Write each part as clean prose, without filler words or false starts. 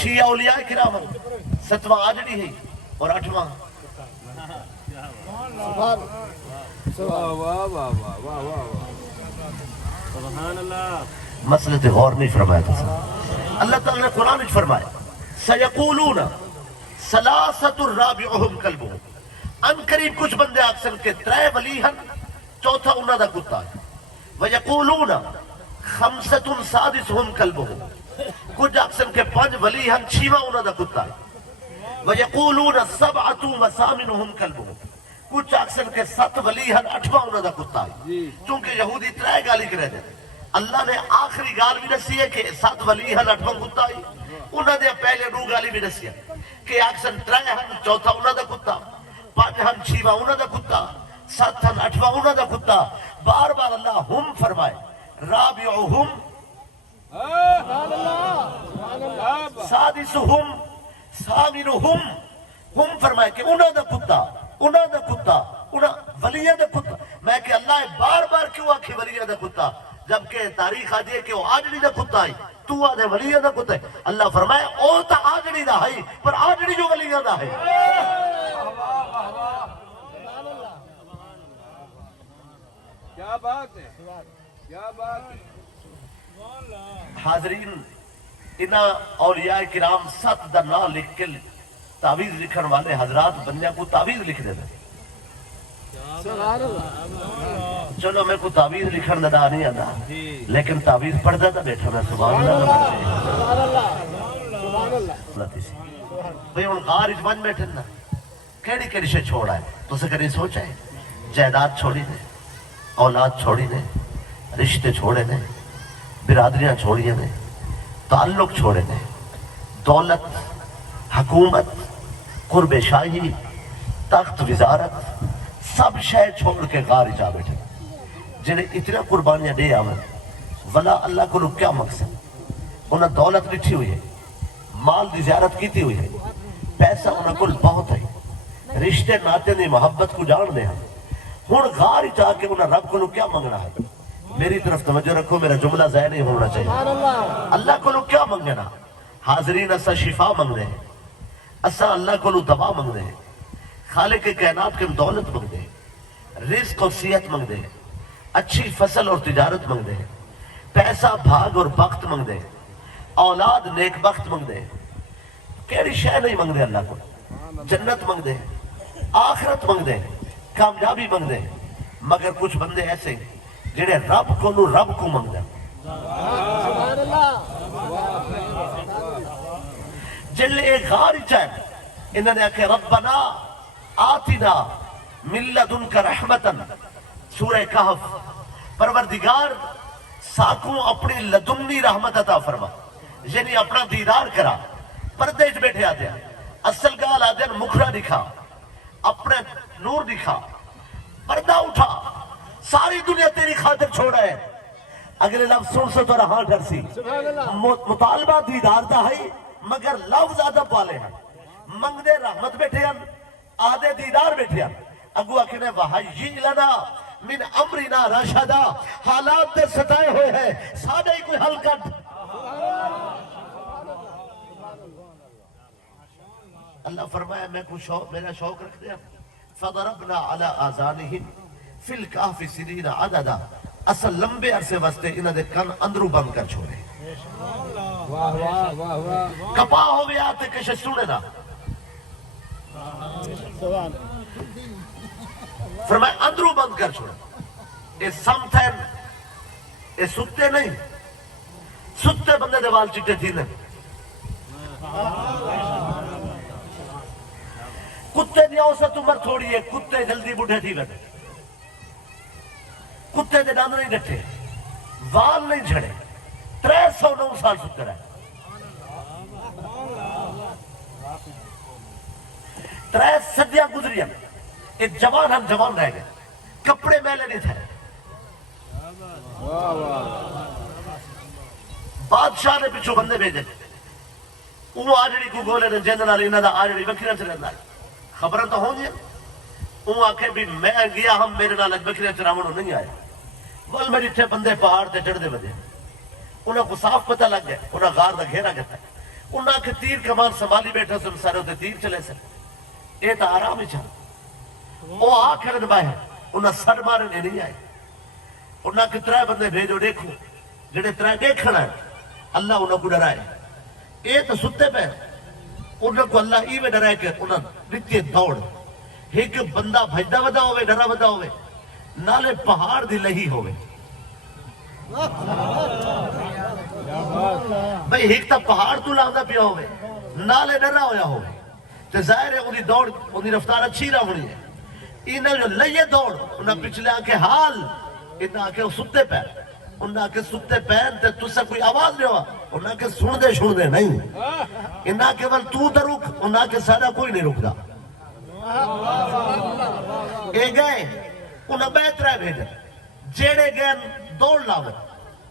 شیعہ اولیاء کرام ستواں آجڑی ہے اور اٹھواں مسئلے تے غور نہیں فرمایا تھا اللہ تعالیٰ نے قرآن میں فرمایا سیقولون ثلاثۃ رابعہم کلبہم ان قریب کچھ بندے اکثر کے ترے ولی ہیں چوتھا انہاں دا کتا ہے ویقولون خمسۃ سادسہم کلبہم کچھ اکثر کے پانچ ولی ہیں چھواں انہاں دا کتا ہے ویقولون سبعۃ وثامنہم کلبہم کچھ اکثر کے 7 ولی ہیں اٹھواں انہاں دا کتا ہے چونکہ یہودی ترے گالی کرے دے اللہ نے آخری گال بھی دسی ہے کہ 7 ولی ہیں اٹھواں کتا ہے انہاں دے پہلے رو گالی بھی دسی ہے کہ اکثر ترے ہیں چوتھا انہاں دا کتا 5 ہیں چھواں انہاں دا کتا 7 ہیں اٹھواں انہاں دا کتا بار بار اللہ ہم فرمائے رابعہم سادسہم ثامنہم ہم فرمائے کہ انہاں دا کتا انہاں ولیہ دا کتا میں کہ اللہ بار بار کیوں آکھی ولیہ دا کتا جبکہ تاریخ آج ہے کہ وہ آجڑی دا کتا ہے تو آدھے ولیہ دا کتا ہے اللہ فرمائے او تا آجڑی دا ہے پر آجڑی جو ولیہ دا ہے کیا بات ہے کیا بات ہے حاضرین انہاں اولیاء کرام 7 دا نا لکھ کے تعویذ لکھن والے حضرات بندیاں کو تعویذ لکھ دے دیں چلو میں کو تعویذ لکھن دا نہیں آتا لیکن تعویذ پڑھ دا بیٹھا میں سبحان اللہ بھئی ان خارج بن بیٹھے نا کیڑی کیڑی شے چھوڑا ہے تو سے کری سوچا ہے جائیداد چھوڑی دے اولاد چھوڑی دے رشتے چھوڑے دے برادریاں چھوڑی دے تعلق چھوڑے دے دولت حکومت قرب شاہی تخت وزارت سب شے چھوڑ کے غار جا بیٹھے جنہیں اتنا قربانیاں دے آمد ولا اللہ کو لوگ کیا مقصد انہیں دولت لٹھی ہوئی ہے مال دی زیارت کیتی ہوئی ہے پیسہ انہیں کل بہت ہے رشتے ناتے نے محبت کو جان دے ہوں غار جا کے انہیں رب کو لوگ کیا منگنا ہے میری طرف توجہ رکھو میرا جملہ ضائع نہیں ہونا چاہیے اللہ کو لوگ کیا منگنا حاضرین اسا شفا منگ رہے ہیں اسا اللہ کو لوگ دوا منگ رہے ہیں خالق کائنات کے دولت منگ دے رزق اور صحت منگ دے اچھی فصل اور تجارت منگ دے پیسہ بھاگ اور بخت منگ دے اولاد نیک بخت منگ دے کیڑی شے نہیں منگ دے اللہ کو جنت منگ دے آخرت منگ دے کامیابی منگ دے مگر کچھ بندے ایسے جنہیں رب کو منگ دے جنہیں ایک غار چاہے انہوں نے کہا ربنا آتنا من لدنک رحمتا سورہ کہف پروردگار ساکوں اپنی لدنی رحمت عطا فرما یعنی اپنا دیدار کرا پردے چ بیٹھے آتے ہیں اصل گال آتے ہیں مکھرا دکھا اپنے نور دکھا پردہ اٹھا ساری دنیا تیری خاطر چھوڑا ہے اگلے لفظ سن سے تو رہا ڈر سی مطالبہ دیدار دا ہے مگر لفظ ادب والے ہیں منگ دے رحمت بیٹھے ہیں آدھے دیدار بیٹھے ہیں اگو آکھنے وحیی لنا من امرنا رشدا حالات دے ستائے ہوئے ہیں سادہ ہی کوئی حل کٹ اللہ فرمایا میں کو میرا شوق رکھ دیا فضربنا علی آذانہم فی الکہف سنین عددا اصل لمبے عرصے واسطے انہاں دے کن اندرو بند کر چھوڑے کپا ہو گیا تے کشے سنے نا فرمایا اندرو بند کر چھوڑا اے سمتھن اے ستے نہیں ستے بندے دے وال چٹے تھی نہیں کتے دی اوسط عمر تھوڑی ہے کتے جلدی بڑھے تھی لگے کتے دے داند نہیں ڈٹے وال نہیں جھڑے 309 سال ستے رہے 3 صدیاں گزریاں ایک جوان ہم جوان رہ گئے کپڑے میلے نہیں تھے بادشاہ نے پچھو بندے بھیجے وہ آجڑی کو گولے نے جنرل انہاں دا آجڑی بکریاں سے رہندا ہے خبریں تو ہوں گی وہ آکھے بھی میں گیا ہم میرے نال بکریاں چراونوں نہیں آیا ول میری تھے بندے پہاڑ تے چڑھ دے بدے انہاں کو صاف پتہ لگ گیا انہاں غار دا گھیرا کیتا انہاں کے تیر کمان سنبھالی بیٹھا سن سارے تے تیر چلے سن اے تا آرام ہی چاہ او آخرت باہر انہاں سر مارنے نہیں آئے انہاں کے ترائے بندے بھیجو دیکھو جڑے ترائے دیکھنا ہے اللہ انہاں کو ڈرائے اے تو ستے پہ انہاں کو اللہ ای میں ڈرائے کہ انہاں رکھے دوڑ ایک بندہ بھجدہ ودا ہوئے ڈرا ودا ہوئے نالے پہاڑ دی لہی ہوئے بھئی ایک تا پہاڑ تو لاندہ پیا ہوئے نالے ڈرا ہویا ہوئے تے ظاہر ہے انہی دوڑ انہی رفتار اچھی رہا ہونی ہے انہاں جو لئے دوڑ انہاں پچھلے آنکھے حال انہاں آنکھے ستے پیر انہاں آنکھے ستے پیر تے تُس سے کوئی آواز نہیں ہوا انہاں آنکھے سن دے نہیں انہاں آنکھے ول تو تا رک انہاں آنکھے سارا کوئی نہیں رک دا اے گئے انہاں بیت رہے بھیجے جیڑے گئے دوڑ لاوے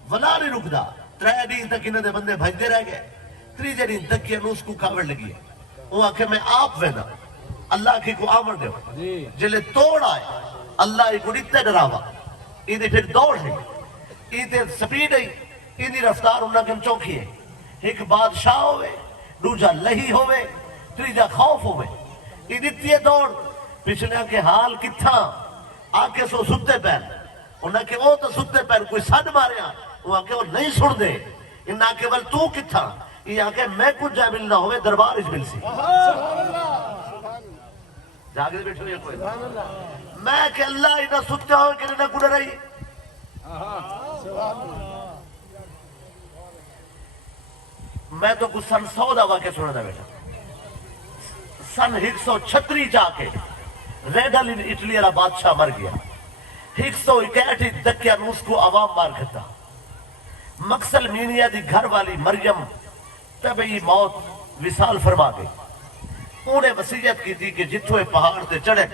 ولا نہیں رک دا ترے دین تک انہاں دے بندے بھجدے رہ گئے تریجے دین تک کی انہوں اس کو کاوڑ لگی ہے وہ آنکھے میں آپ وینا اللہ کی کو آمر دے جلے توڑ آئے اللہ کو اتنے ڈراوا ایدے پھر دوڑ ہے ایدے سپیڈ ہے ایدی رفتار انہاں کم چوکی ہے ایک بادشاہ ہوئے دوجہ لہی ہوئے تریجہ خوف ہوئے ایدی تیے دوڑ پچھلے کے حال کتھا آکے سو ستے پیر انہاں کے وہ تو ستے پیر کوئی سڈ ماریا وہاں کے وہ نہیں سن دے انہاں کے ول تو کتھا یہ آکے میں کچھ جائے ملنا ہوئے دربار اس مل سی جاگے بیٹھو یہ کوئی میں کہ اللہ انہاں ستے ہوئے کہ انہاں کو ڈرائی میں تو کچھ سن 100 دا واقعہ سنا دا بیٹا سن 136 جا کے ریڈل ان اٹلی والا بادشاہ مر گیا 161 دکیا نوس کو عوام مار کرتا مقصل مینیا دی گھر والی مریم طبعی موت وصال فرما گئی انہیں وصیت کی تھی کہ جتھوے پہاڑ تے چڑھے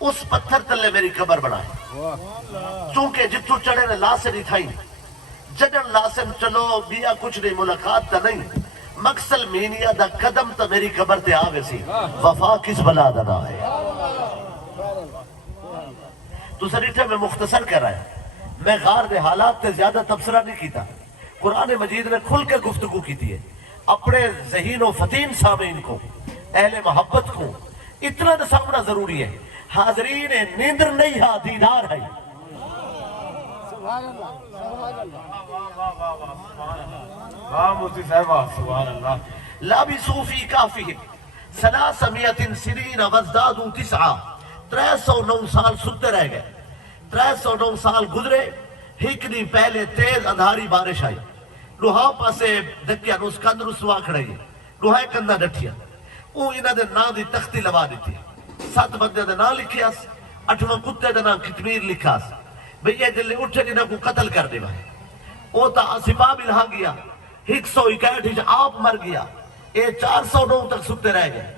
اس پتھر تلے میری قبر بنائے چونکہ جتھو چڑھے نے لاسے نہیں تھائی جدن لاسن چلو بیا کچھ نہیں ملاقات تا نہیں مقصل مینیا دا قدم تا میری قبر تے آوے سی وفا کس بلا دا نہ ہے تو سریٹھے میں مختصر کر رہا ہے میں غار دے حالات تے زیادہ تبصرہ نہیں کیتا قرآن مجید نے کھل کے گفتگو کی تھی ہے اپنے ذہین و فتین سامعین کو اہل محبت کو اتنا نہ سامنا ضروری ہے حاضرین نیندر نہیں ہا دیدار ہے لابسو فی کافہم 300 سنین وازدادوا 9 309 سال ستے رہ گئے 309 سال گزرے ہکنی پہلے تیز اندھاری بارش آئی لوہاں پاسے دکیا نوس کند رسوا کھڑائی لوہائے کندہ ڈٹھیا او انہ دے نا دی تختی لوا دیتی 7 بندے دے نا لکھیاس 8واں کتے دے نا کتمیر لکھاس بھئی یہ دلے اٹھے انہ کو قتل کر دے بھائی او تا سپاہ ملہا گیا 161 آپ مر گیا اے 409 تک ستے رہ گئے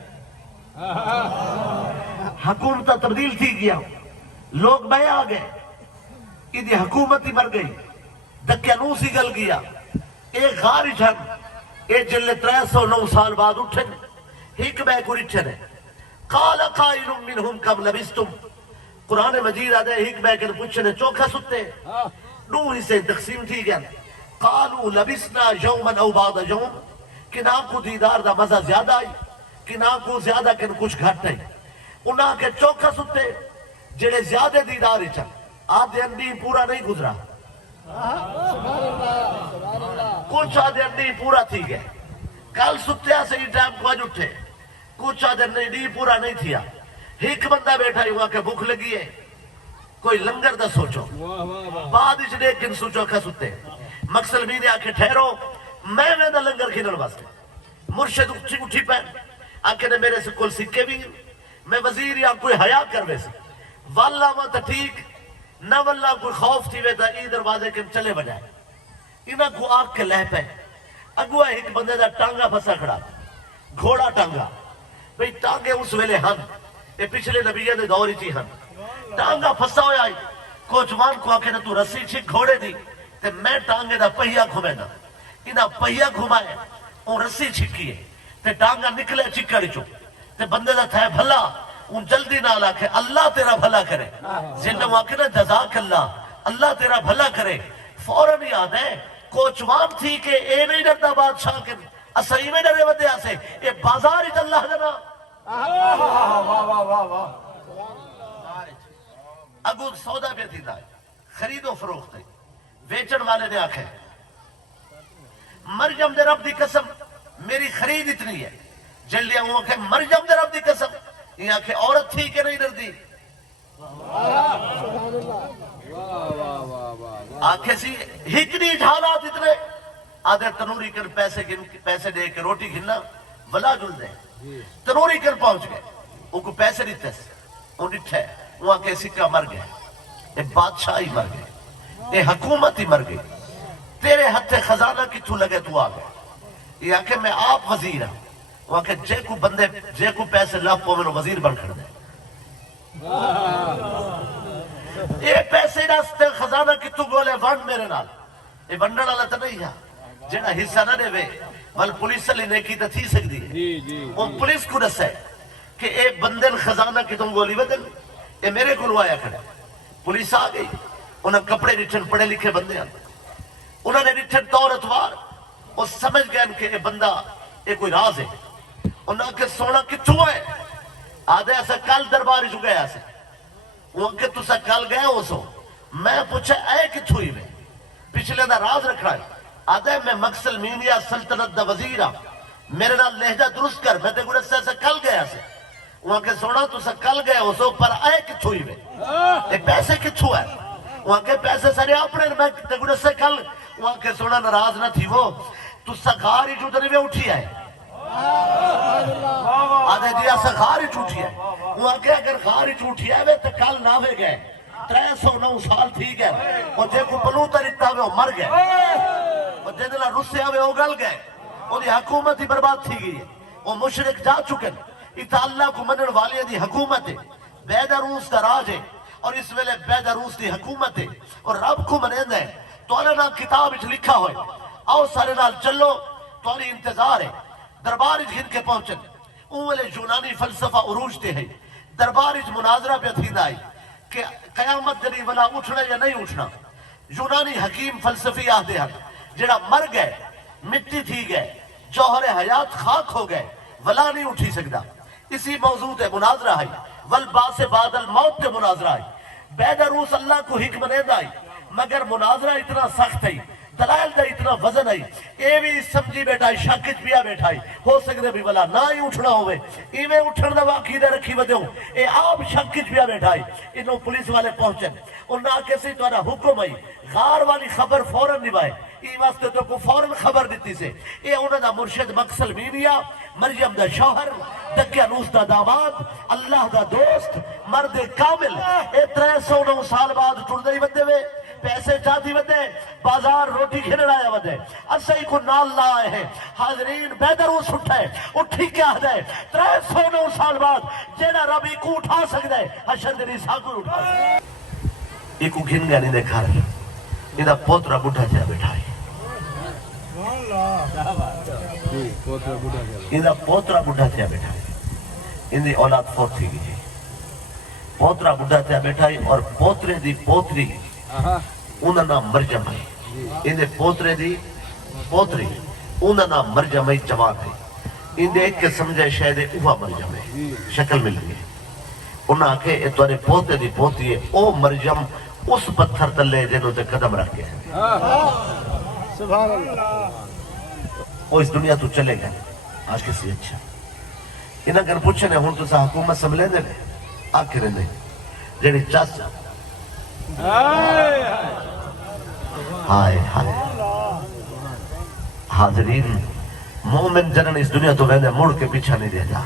حکومتہ تبدیل تھی گیا لوگ بے آگئے ایدی حکومتی مر گئی دکیانوسی گل گیا ایک غاری جھن اے جلے 309 سال بعد اٹھن ایک بے کو رچھن ہے قال قائل منہم کم لبستم قرآن مجید آدھے ایک بے کر پوچھنے چوکھا ستے نو ہی سے تقسیم تھی گیا قالوا لبسنا یوما او بعد یوم کہ نا کو دیدار دا مزہ زیادہ آئی کہ نا کو زیادہ کن کچھ گھٹ نہیں انہاں کے چوکھا ستے جڑے زیادہ دیدار چل آدھے انڈی پورا نہیں گزرا کچھ آدھے انڈی پورا تھی گئے کل ستیا سے ہی ٹائم کو آج اٹھے کچھ آدھے انڈی پورا نہیں تھیا ایک بندہ بیٹھا ہی وہاں کے بھوک لگی ہے کوئی لنگر دا سوچو بعد اچھ دیکھ کن سوچو کھا ستے مقصد بھی دے آکے ٹھہرو میں دا لنگر کھنل واسطے مرشد اٹھی پہ آکے نے میرے سے کل سکے بھی میں وزیر یا کوئی حیاء کر ویسے واللہ ماں تا ٹھیک نہ واللہ کوئی خوف تھی ویتا ای دروازے کے چلے بجائے انہاں کو آگ کے لہ پہ اگوہ ایک بندے دا ٹانگا پھسا کھڑا گھوڑا ٹانگا بھئی ٹانگے اس ویلے ہن اے پچھلے نبیہ دے دوری تھی ہن ٹانگا پھسا ہویا آئی کوچوان کو آکے نے تو رسی چھک گھوڑے دی تے میں ٹانگے دا پہیا گھومے نا انہاں پہیا گھمائے اور رسی چھکی ہے تے ٹانگا نکلے چکڑی چو تے بندے دا تھے بھلا ان جلدی نہ لاکھے اللہ تیرا بھلا کرے زندہ واقعہ جزاک اللہ تیرا بھلا کرے فوراً یاد ہے کوچوان تھی کہ اے نہیں ڈردا بادشاہ کے اسائی میں ڈرے ودے آسے یہ بازار ہی اللہ جنا اگو سودا پہ تھی تھا خرید و فروخت ہے ویچن والے نے آنکھیں مریم دے رب دی قسم میری خرید اتنی ہے جلدی ہوں آنکھیں مریم دے رب دی قسم یہ آنکھیں عورت تھی کہ نہیں ڈردی آنکھیں سی ہکنی جھالات اتنے آدھے تنوری کر پیسے دے کے روٹی گھننا ولا جل دے تنوری کر پہنچ گئے ان کو پیسے دیتے سے ان ڈٹھے وہاں کے سکہ مر گئے یہ بادشاہی مر گئے یہ حکومت ہی مر گئی تیرے ہتھے خزانہ کتھو لگے تو آ گئے یہ آنکھیں میں آپ وزیر ہوں وہاں کے جے کو پیسے لاپ پو میں وزیر بن کر دے یہ پیسے راستے خزانہ کتھو گولے ونڈ میرے نال یہ ونڈن والا تو نہیں ہے جنہا حصہ نہ دے وے ول پولیس علی نیکی تو تھی سکتی ہے وہ پولیس کو دس ہے کہ اے بندن خزانہ کی تم گولی بدل اے میرے کو آیا کھڑا پولیس آ گئی انہیں کپڑے ریٹھن پڑھے لکھے بندے آن انہوں نے ریٹھن طور اتوار وہ سمجھ گئے کہ اے بندہ اے کوئی راز ہے انہوں نے سونا کتھو ہے آدھے ایسا کل درباری جو گئے ایسے وہ کہ تو سا کل گئے ہو سو میں پوچھا اے کتھو ہی میں پچھلے دا راز رکھ رہا ہے آدھے میں مقصل مینیا سلطنت دا وزیرہ میرے نال لہجہ درست کر میں تے گوڑے سے کل گیا سے وہاں کے سونا تو سے کل گئے ہو سو پر آئے کچھو ہی میں یہ پیسے کچھو ہے وہاں کے پیسے سارے اپنے میں تے گوڑے سے کل وہاں کے سونا ناراض نہ تھی وہ تو سکھاری جو دنی میں اٹھی ہے آدھے دیا سکھاری چوٹھی ہے وہاں کے اگر خاری چوٹھی ہے تو کل ناوے گئے 309 سال تھی گئے اور جے کو پلوتر اتنا ہوئے وہ مر گئے اور جے دلہ رسے ہوئے وہ گل گئے وہ دی حکومت ہی برباد تھی گئی ہے وہ مشرک جا چکے اتھا اللہ کو منن والی دی حکومت ہے بیدہ روس دا راج ہے اور اس ویلے بیدہ روس دی حکومت ہے اور رب کو منین ہے تو انہوں نے کتاب اچھ لکھا ہوئے آؤ سارے نال چلو تو انہیں انتظار ہے دربار اچھ گھن کے پہنچن اولے یونانی فلسفہ عروج تے ہیں دربار اچھ مناظرہ پہ تھی دائی کہ قیامت جنی ولا اٹھنا یا نہیں اٹھنا یونانی حکیم فلسفی آدھے ہیں جڑا مر گئے مٹی تھی گئے جوہر حیات خاک ہو گئے ولا نہیں اٹھی سکتا اسی موضوع تے مناظرہ ہے والباس بعد الموت تے مناظرہ ہے بیدہ روس اللہ کو حکم نے دائی مگر مناظرہ اتنا سخت ہے دلائل دا اتنا وزن ہے اے بھی سمجھی بیٹھائی شاکت بیا بیٹھائی ہو سکتے بھی ولا نہ ہی اٹھنا ہوئے ایویں اٹھن دا واقعی دے رکھی ودے ہوں اے آپ شاکت بیا بیٹھائی انہوں پولیس والے پہنچن انہاں کیسے تو انہاں حکم ہے غار والی خبر فوراں نبھائے ای واسطے تو کو فوراں خبر دیتی سے اے انہاں دا مرشد مقصل مینیا مریم دا شوہر دقیانوس دا داماد اللہ دا دوست مرد کامل اے 309 سال بعد ٹر دئی ودے وے پیسے چاہتی ودے بازار روٹی کھیلنا آیا ودے اسائی کو نال نہ آئے ہیں حاضرین بیدروس اٹھے اٹھی کیا دے 309 سال بعد جینا ربی کو اٹھا سکتا ہے حشر دنی ساکو اٹھا سکتا ہے ایک کو گھن گیا نہیں دے گھر یہ پوترہ بڑھا جا بیٹھا ہے یہ پوترہ بڑھا جا بیٹھا ہے ان دی اولاد فوت تھی گئی پوترہ بڑھا جا بیٹھا ہے اور پوترے دی پوتری انہاں نام مرجم ہے ان دے پوترے دی پوتری انہاں نام مرجم ہے جوان ہے ان دے ایک کے سمجھے شاید اوہ مرجم ہے شکل مل گئی انہاں کے اتوارے پوتے دی پوتی ہے او مرجم اس پتھر تلے جنہوں تے قدم رکھ گئے سبحان اللہ وہ اس دنیا تو چلے گئے آج کسی اچھا انہاں کر پوچھنے ہون تو سا حکومت سملے دے لے آکھرے دے جنہی چاس ہائے ہائے حاضرین مومن جنن اس دنیا تو ویندے مڑ کے پیچھا نہیں دے جا